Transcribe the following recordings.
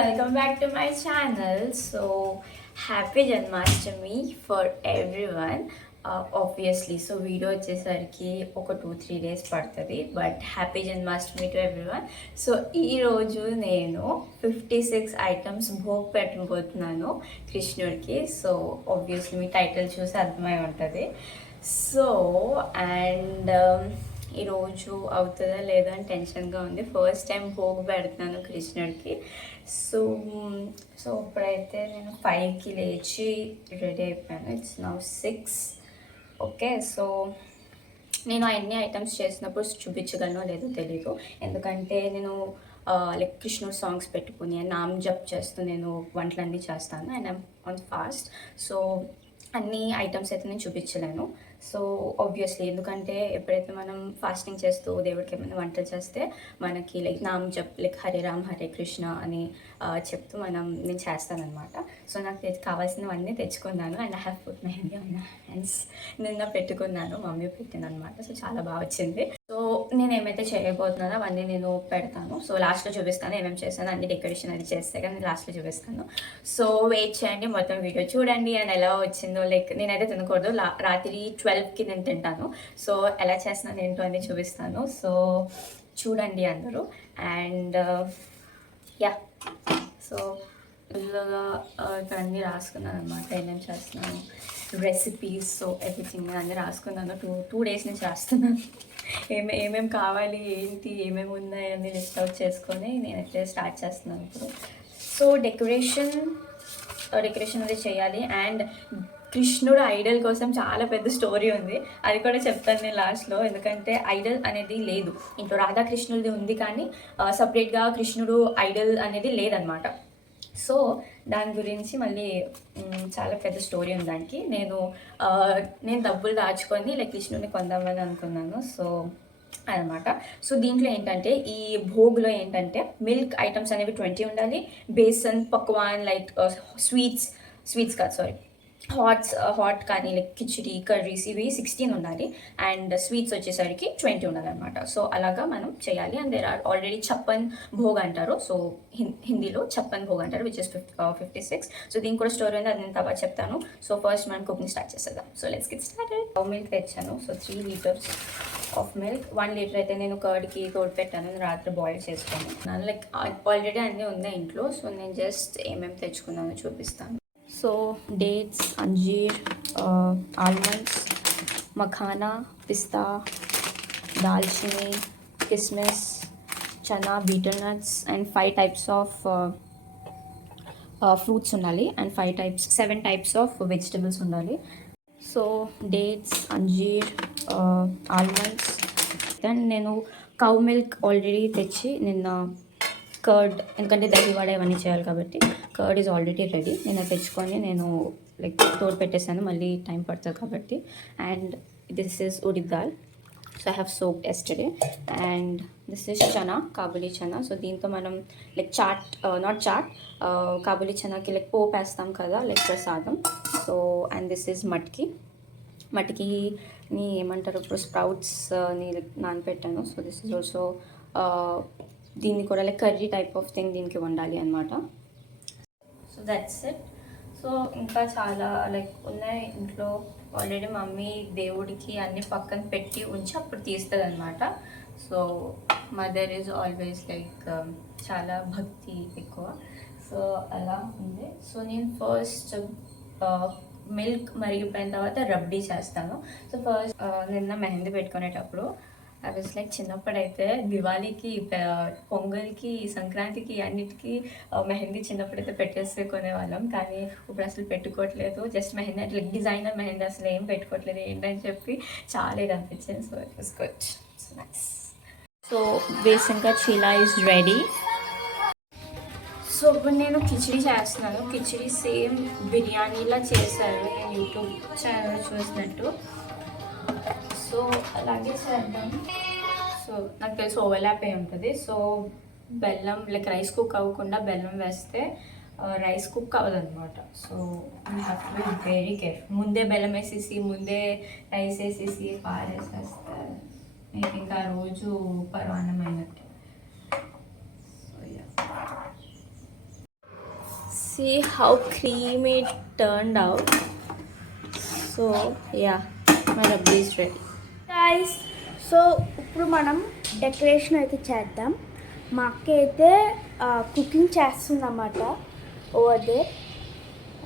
welcome back to my channel. So happy Janmashtami for everyone. Obviously, so video వచ్చేసరికి ఒక 2-3 days పడుతుంది, but happy Janmashtami to everyone. So ఈరోజు నేను 56 items భోగ్ పెట్టబోతున్నాను కృష్ణుడికి. So obviously మీ title చూసి అర్థమై ఉంటుంది. సో అండ్ ఈరోజు అవుతుందా లేదా అని టెన్షన్గా ఉంది. ఫస్ట్ టైం భోగ్ పెడుతున్నాను కృష్ణుడికి. సో సో ఇప్పుడైతే నేను 5కి లేచి రెడీ అయిపోయాను. It's now 6. ఓకే, సో నేను అన్ని ఐటమ్స్ చేసినప్పుడు చూపించగలనో లేదో తెలీదు, ఎందుకంటే నేను లైక్ కృష్ణుడు సాంగ్స్ పెట్టుకుని నామ్ జప్ చేస్తూ నేను వంటలన్నీ చేస్తాను and I'm on fast. So అన్ని ఐటమ్స్ అయితే నేను చూపించలేను. సో ఆబ్వియస్లీ ఎందుకంటే ఎప్పుడైతే మనం ఫాస్టింగ్ చేస్తూ దేవుడికి ఏమైనా వంటలు చేస్తే మనకి లైక్ నామ్ జప్ లైక్ హరే రామ్ హరే కృష్ణ అని చెప్తూ నేను చేస్తానన్నమాట. సో నాకు కావాల్సినవన్నీ తెచ్చుకున్నాను and I have put mehndi on my hands. నిన్న పెట్టుకున్నాను, మమ్మీ పెట్టింది అనమాట. సో చాలా బాగా వచ్చింది. సో నేను ఏమైతే చేయబోతున్నానో అవన్నీ నేను పెడతాను. సో లాస్ట్లో చూపిస్తాను ఏమేమి చేస్తాను, అన్ని డెకరేషన్ అది చేస్తే కానీ లాస్ట్లో చూపిస్తాను. సో వెయిట్ చేయండి, మొత్తం వీడియో చూడండి. అండ్ ఎలా వచ్చిందో లైక్ నేనైతే తినకూడదు, రాత్రి 12కి నేను తింటాను. సో ఎలా చేస్తున్నాను ఏంటో అన్నీ చూపిస్తాను. సో చూడండి అందరూ. అండ్ యా, సో ఫుల్గా ఇక్కడ అన్నీ రాసుకున్నాను అనమాట, ఏమేమి చేస్తున్నాను, రెసిపీస్. సో ఎవ్రీథింగ్ అన్నీ రాసుకున్నాను. టూ డేస్ నుంచి రాస్తున్నాను. ఏమేమి కావాలి ఏంటి ఏమేమి ఉన్నాయి అన్ని లిస్ట్ అవుట్ చేసుకొని నేనైతే స్టార్ట్ చేస్తున్నాను ఇప్పుడు. సో డెకరేషన్ అది చేయాలి. అండ్ కృష్ణుడు ఐడల్ కోసం చాలా పెద్ద స్టోరీ ఉంది, అది కూడా చెప్తాను నేను లాస్ట్లో. ఎందుకంటే ఐడల్ అనేది లేదు ఇంట్లో, రాధాకృష్ణుడిది ఉంది కానీ సపరేట్గా కృష్ణుడు ఐడల్ అనేది లేదనమాట. సో దాని గురించి మళ్ళీ చాలా పెద్ద స్టోరీ ఉంది దానికి. నేను డబ్బులు దాచుకొని లైక్ కృష్ణుడిని కొందామని అనుకున్నాను. సో అనమాట. సో దీంట్లో ఏంటంటే ఈ భోగ్లో ఏంటంటే మిల్క్ ఐటమ్స్ అనేవి 20 ఉండాలి. బేసన్ పక్వాన్ లైక్ స్వీట్స్ కాదు సారీ హాట్ కానీ లైక్ కిచిడి కర్రీస్ ఇవి 16 ఉండాలి. అండ్ స్వీట్స్ వచ్చేసరికి 20 ఉండాలన్నమాట. సో అలాగా మనం చేయాలి. అండ్ దేర్ ఆర్ ఆల్రెడీ ఛప్పన్ భోగ్ అంటారు. సో హిందీలో ఛప్పన్ భోగ్ అంటారు, విచ్ ఇస్ 56. సో దీనికి కూడా స్టోరీ ఉంది, అది నేను తర్వాత చెప్తాను. సో ఫస్ట్ మనం కుకింగ్ స్టార్ట్ చేసేద్దాం. So let's get started. Milk తెచ్చాను. So 3 liters of milk. 1 liter అయితే నేను కర్డ్కి తోడు పెట్టాను, రాత్రి బాయిల్ చేసుకున్నాను. లైక్ ఆల్రెడీ అన్నీ ఉన్నాయి ఇంట్లో. సో నేను జస్ట్ ఏమేమి తెచ్చుకున్నానో చూపిస్తాను. సో డేట్స్, అంజీర్, ఆల్మండ్స్, మఖానా, పిస్తా, దాల్చిని, కిస్మిస్, చనా, బీటర్ nuts and 5 types of fruits ఉండాలి. అండ్ 7 types ఆఫ్ వెజిటబుల్స్ ఉండాలి. సో డేట్స్, అంజీర్, ఆల్మండ్స్. దెన్ నేను కౌ మిల్క్ ఆల్రెడీ తెచ్చి నిన్న కర్డ్, ఎందుకంటే దహివాడ ఇవన్నీ చేయాలి కాబట్టి కర్డ్ ఈజ్ ఆల్రెడీ రెడీ. నేను తెచ్చుకొని నేను లైక్ తోడు పెట్టేసాను, మళ్ళీ టైం పడుతుంది కాబట్టి. And this is urad dal. So I have soaked yesterday. And this is chana, kabuli chana. So దీంతో మనం లైక్ కాబులీ చనాకి లైక్ పోపు వేస్తాం కదా, లైక్ ప్రసాదం. సో అండ్ దిస్ ఈజ్ మట్కీని ఏమంటారు ఇప్పుడు, స్ప్రౌట్స్ని నానపెట్టాను. సో దిస్ ఈజ్ ఆల్సో దీన్ని కూడా like curry type of thing దీనికి వండాలి అనమాట. So that's it. సో ఇంకా చాలా లైక్ ఉన్నాయి ఇంట్లో. ఆల్రెడీ మమ్మీ దేవుడికి అన్ని పక్కన పెట్టి ఉంచి అప్పుడు తీస్తుంది అనమాట. So mother is always like చాలా భక్తి ఎక్కువ. సో అలా ఉంది. సో నేను ఫస్ట్ మిల్క్ మరిగిపోయిన తర్వాత రబ్డీ చేస్తాను. సో ఫస్ట్ నిన్న మెహందీ పెట్టుకునేటప్పుడు ఐ వాజ్ లైక్, చిన్నప్పుడైతే దివాళీకి, పొంగల్కి, సంక్రాంతికి అన్నిటికీ మెహందీ చిన్నప్పుడైతే పెట్టేస్తే కొనేవాళ్ళం. కానీ ఇప్పుడు అసలు పెట్టుకోవట్లేదు. జస్ట్ మెహందీ అంటే లైక్ డిజైనర్ మెహందీ అసలు ఏం పెట్టుకోవట్లేదు ఏంటని చెప్పి చాలా ఇది అనిపించింది. So it was good. So nice. So బేసిక్గా చీలా ఈజ్ రెడీ. సో ఇప్పుడు నేను కిచిడి చేస్తున్నాను. కిచిడి సేమ్ బిర్యానీలా చేశారు, నేను యూట్యూబ్ ఛానల్ చూసినట్టు. సో అలాగే చేద్దాం. సో నాకు తెలిసి ఓవర్లాప్ అయి ఉంటుంది. సో బెల్లం లైక్ రైస్ కుక్ అవ్వకుండా బెల్లం వేస్తే రైస్ కుక్ అవ్వదన్నమాట. So you have to be very careful. ముందే బెల్లం వేసేసి ముందే రైస్ వేసేసి పారేసేస్తే మీకు ఇంకా రోజు పరమాన్నం అయినట్టు. See how creamy it turned out. So yeah, my rabdi is ready. Guys, so ఇప్పుడు మనం డెకరేషన్ అయితే చేద్దాం. మా అక్క అయితే కుకింగ్ చేస్తుంది అన్నమాట. ఓవర్ దే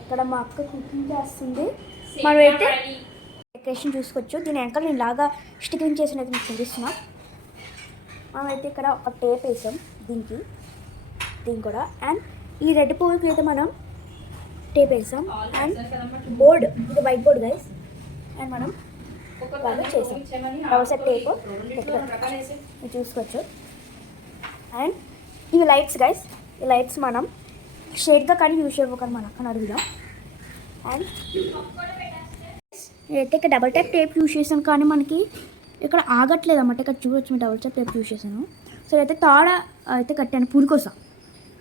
అక్కడ మా అక్క కుకింగ్ చేస్తుంది. మనం అయితే డెకరేషన్ చూసుకోవచ్చు. దీని వెనకాల నేను లాగా స్టికరింగ్ చేసిన అయితే మీకు చూపిస్తున్నా. మనం అయితే ఇక్కడ ఒక టేప్ వేసాం దీనికి కూడా. అండ్ ఈ రెడ్ పువ్వుకి అయితే మనం టేప్ వేసాం. అండ్ బోర్డ్, ఇది వైట్ బోర్డ్ గైస్. అండ్ మనం బాగా చేసాం రౌసెట్ టేప్ మీరు చూసుకోవచ్చు. అండ్ ఇవి లైట్స్ గైస్. ఈ లైట్స్ మనం షేడ్గా కానీ యూజ్ చేయకపోతే మన అక్కని అడుగుదాం. అండ్ నేనైతే ఇక్కడ డబల్ టైప్ టేప్ యూజ్ చేసాను కానీ మనకి ఇక్కడ ఆగట్లేదు అన్నమాట. ఇక్కడ చూడవచ్చు మీరు డబల్ టైప్ టేప్ యూజ్ చేశాను. సో అయితే తాడ అయితే కట్టాను, పూల కోసం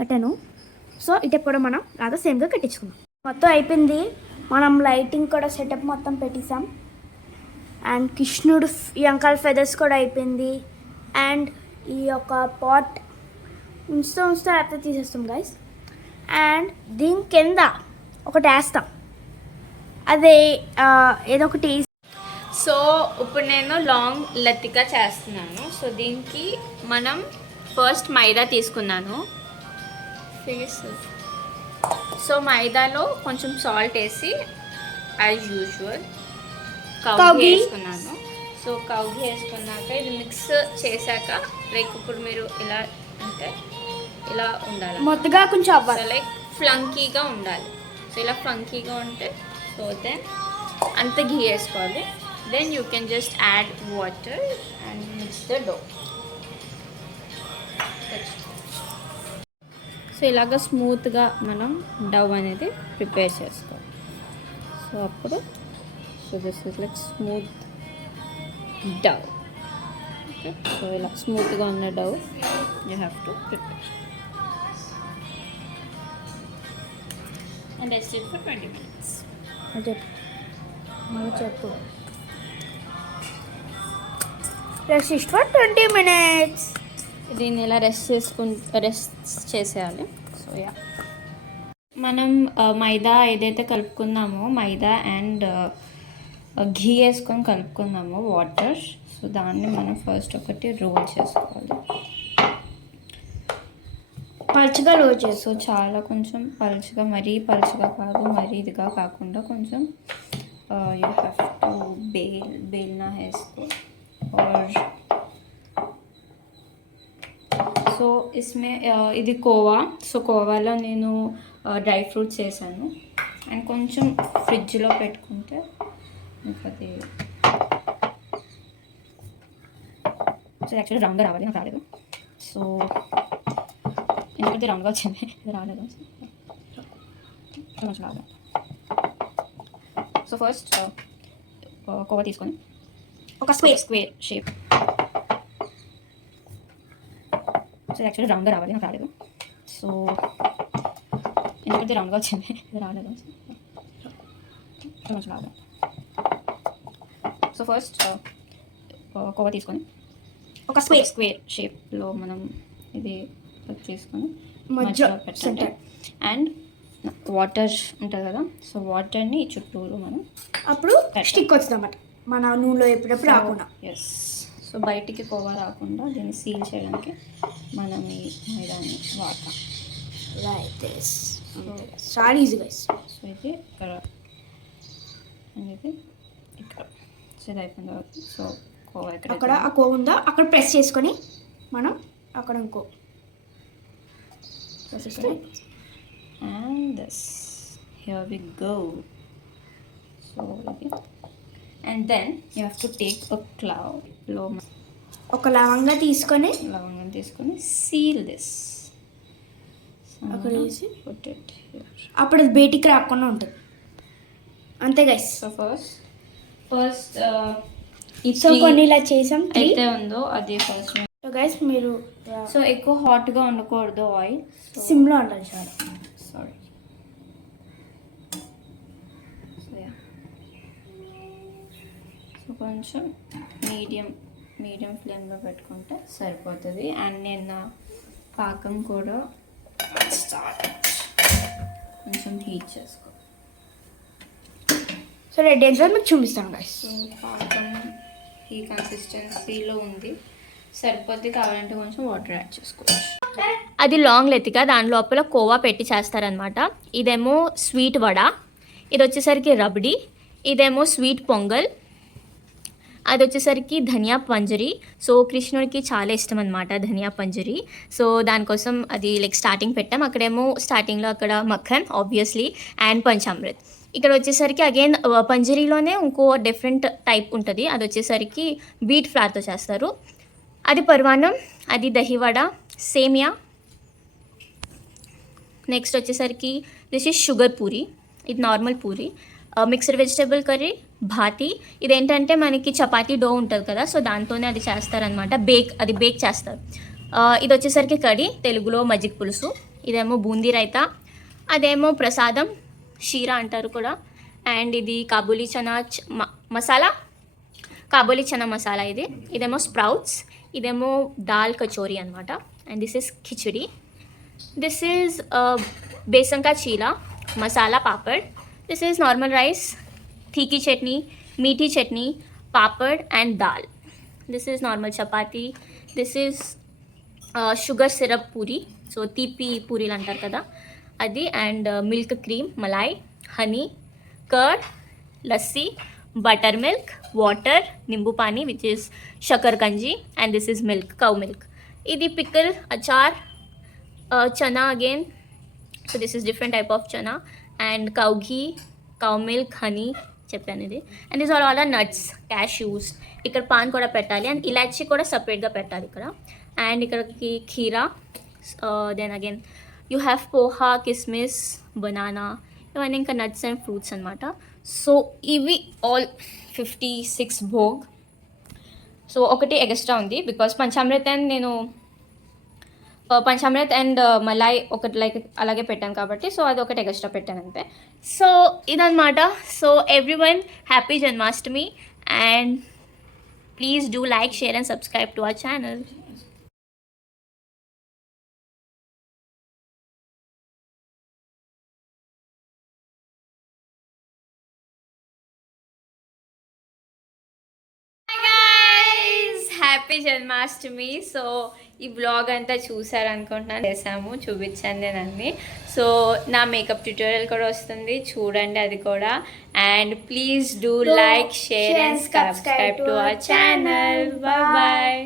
కట్టాను. సో ఈ టేప్ కూడా మనం లాగా సేమ్గా కట్టించుకున్నాం. మొత్తం అయిపోయింది. మనం లైటింగ్ కూడా సెటప్ మొత్తం పెట్టేసాం. అండ్ కృష్ణుడు ఈ అంకల్ ఫెదర్స్ కూడా అయిపోయింది. అండ్ ఈ యొక్క పాట్ ఉంచుతూ లేకపోతే తీసేస్తాం గైస్. అండ్ దీని కింద ఒకటి వేస్తాం, అదే ఏదో ఒకటి. సో ఇప్పుడు నేను లాంగ్ లతిక చేస్తున్నాను. సో దీనికి మనం ఫస్ట్ మైదా తీసుకున్నాను. సో మైదాలో కొంచెం సాల్ట్ వేసి యాజ్ యూజువల్ కౌగి వేసుకున్నాను. సో కౌగి వేసుకున్నాక ఇది మిక్స్ చేశాక లైక్ ఇప్పుడు మీరు ఇలా అంటే ఇలా ఉండాలి, మొత్తగా కొంచెం అవ్వాలి, లైక్ ఫ్లంకీగా ఉండాలి. సో ఇలా ఫ్లంకీగా ఉంటే సో దెన్ అంత ఘీ వేసుకోవాలి. Then you can just add water and mix the dough. So ఇలాగ స్మూత్గా మనం డవ్ అనేది ప్రిపేర్ చేసుకోవాలి. సో అప్పుడు so this is like smooth dough. Okay, so ఇలా స్మూత్గా ఉన్న dough you have to prepare and rest it for 20 minutes. చెప్పు రెస్ట్ ఫర్ 20 minutes. దీన్ని ఇలా రెస్ట్ చేసేయాలి. సో యా, మనం మైదా ఏదైతే కలుపుకున్నామో మైదా అండ్ ఘీ వేసుకొని కలుపుకున్నామో వాటర్. సో దాన్ని మనం ఫస్ట్ ఒకటి రోల్ చేసుకోవాలి. పలుచగా రోల్ చేసి, సో చాలా కొంచెం పలుచగా, మరీ పలుచగా కాదు, మరీ ఇదిగా కాకుండా కొంచెం యూ హ్యావ్ టు బేల్నా వేసుకో. और సో ఇస్మే ఇది కోవా. సో కోవాలో నేను డ్రై ఫ్రూట్స్ వేసాను. అండ్ కొంచెం ఫ్రిడ్జ్లో పెట్టుకుంటే ఇంకా అది సో యాక్చువల్లీ రౌండ్గా రావాలి, నాకు రాలేదు. సో ఎందుకంటే రౌండ్గా వచ్చింది, ఇది రాలేదు కొంచెం రాదు. సో ఫస్ట్ కోవా తీసుకొని ఒక స్క్వేర్ షేప్. సో యాక్చువల్లీ రౌండ్గా రావాలి, నాకు రాలేదు. సో ఎందుకంటే రౌండ్గా వచ్చింది, ఇది రాలేదు కొంచెం రాదు. సో ఫస్ట్ కోవా తీసుకొని ఒక స్క్వేర్ షేప్లో మనం ఇది తీసుకొని మధ్యలో పెట్టండి. అండ్ వాటర్ ఉంటుంది కదా, సో వాటర్ని చుట్టూరు మనం అప్పుడు స్టిక్ వచ్చింది అన్నమాట మన నూనెలో ఎప్పుడప్పుడు రాకుండా. ఎస్, సో బయటికి కోవా రాకుండా దీన్ని సీల్ చేయడానికి మనం ఈ మైదాన్ని వాడతాం. Like this. చాలా ఈజీ గైస్. సో ఇది ఇక్కడ అండ్ ఇది ఇక్కడ. సో ఇది అయిపోయిన తర్వాత సో కోవా అక్కడ ఆ కోవా ఉందా అక్కడ ప్రెస్ చేసుకొని మనం అక్కడ ఇంకో and this here we go. So and then you have to take a cloud ఒక లవంగా తీసుకొని seal this. అక్కడ వేసి put it here. అప్పుడు అది బయటికి రాకుండా ఉంటుంది. అంతే గైస్. సో ఫస్ట్ సో కొన్ని ఇలా చేసాం అయితే ఉందో అది ఫస్ట్. సో గైస్ మీరు సో ఎక్కువ హాట్గా ఉండకూడదు ఆయిల్, సిమ్లో ఉండాలి చాలా. సారీ. సో కొంచెం మీడియం ఫ్లేమ్లో పెట్టుకుంటే సరిపోతుంది. అండ్ నేను పాకం కూడా కొంచెం హీట్ చేసుకో. సో రెడీ అయిన తర్వాత మీకు చూపిస్తాను గైస్. పాకం ఈ కన్సిస్టెన్సీలో ఉంది, సరిపోద్ది. కావాలంటే కొంచెం వాటర్ యాడ్ చేసుకోవచ్చు. అది లాంగ్ లెతిక, దాని లోపల కోవా పెట్టి చేస్తారనమాట. ఇదేమో స్వీట్ వడ, ఇది వచ్చేసరికి రబడి, ఇదేమో స్వీట్ పొంగల్, అది వచ్చేసరికి ధనియా పంజరి. సో కృష్ణుడికి చాలా ఇష్టం అనమాట ధనియా పంజరి. సో దానికోసం అది లైక్ స్టార్టింగ్ పెట్టాం. అక్కడేమో స్టార్టింగ్లో అక్కడ మక్కన్ ఆబ్వియస్లీ అండ్ పంచామృత్. ఇక్కడ వచ్చేసరికి అగైన్ పంజరీలోనే ఇంకో డిఫరెంట్ టైప్ ఉంటుంది, అది వచ్చేసరికి వీట్ ఫ్లార్తో చేస్తారు. అది పర్వాణం, అది దహివడ, సేమియా. నెక్స్ట్ వచ్చేసరికి దిస్ ఈజ్ షుగర్ పూరి, ఇది normal puri. Mixed vegetable curry, భాతి. ఇదేంటంటే మనకి చపాతీ డో ఉంటుంది కదా, సో దాంతోనే అది చేస్తారనమాట. అది బేక్ చేస్తారు. ఇది వచ్చేసరికి కర్రీ, తెలుగులో మజ్జిగ పులుసు. ఇదేమో బూందీ రైతా, అదేమో ప్రసాదం, షీరా అంటారు కూడా. అండ్ ఇది కాబూలీ చనా మసాలా, కాబూలీ చనా మసాలా ఇది. ఇదేమో స్ప్రౌట్స్, ఇదేమో దాల్ కచోరీ అనమాట. And this is khichdi. This is besan ka chilla, masala papad. This is normal rice, teekhi chutney, meethi chutney, papad and dal. This is normal chapati. This is sugar syrup puri, so తీపి పూరీలు అంటారు కదా అది. And milk cream, malai, honey, curd, lassi, butter milk, water, nimbu pani which is shakar kanji. And this is milk, cow milk. ఇది pickle, achar, chana again. So this is different type of chana. And cow ghee, cow milk, honey చెప్పాను ఇది. And this are all are nuts, cashews. ఇక్కడ pan కూడా పెట్టాలి and ఇలాచీ కూడా సపరేట్గా పెట్టాలి ఇక్కడ. అండ్ ఇక్కడికి kheera, then again you have poha, కిస్మిస్, బనానా, ఇవన్నీ ఇంకా నట్స్ అండ్ ఫ్రూట్స్ అనమాట. సో ఇవి ఆల్ 56 భోగ్. సో ఒకటి ఎక్స్ట్రా ఉంది బికాస్ పంచామృత్ అండ్ నేను పంచామృత్ అండ్ మలాయ్ ఒకటి లైక్ అలాగే పెట్టాను కాబట్టి, సో అది ఒకటి ఎక్స్ట్రా పెట్టాను అంతే. సో ఇదన్నమాట. So everyone happy Janmashtami and please do like, share and subscribe to our channel. Happy Janmashtami. So ఈ బ్లాగ్ అంతా చూసారనుకుంటున్నాను, చేసాము, చూపించాను నేను అన్నీ. సో నా మేకప్ ట్యూటోరియల్ కూడా వస్తుంది, చూడండి అది కూడా. And please do like, share and subscribe to our channel. Bye bye.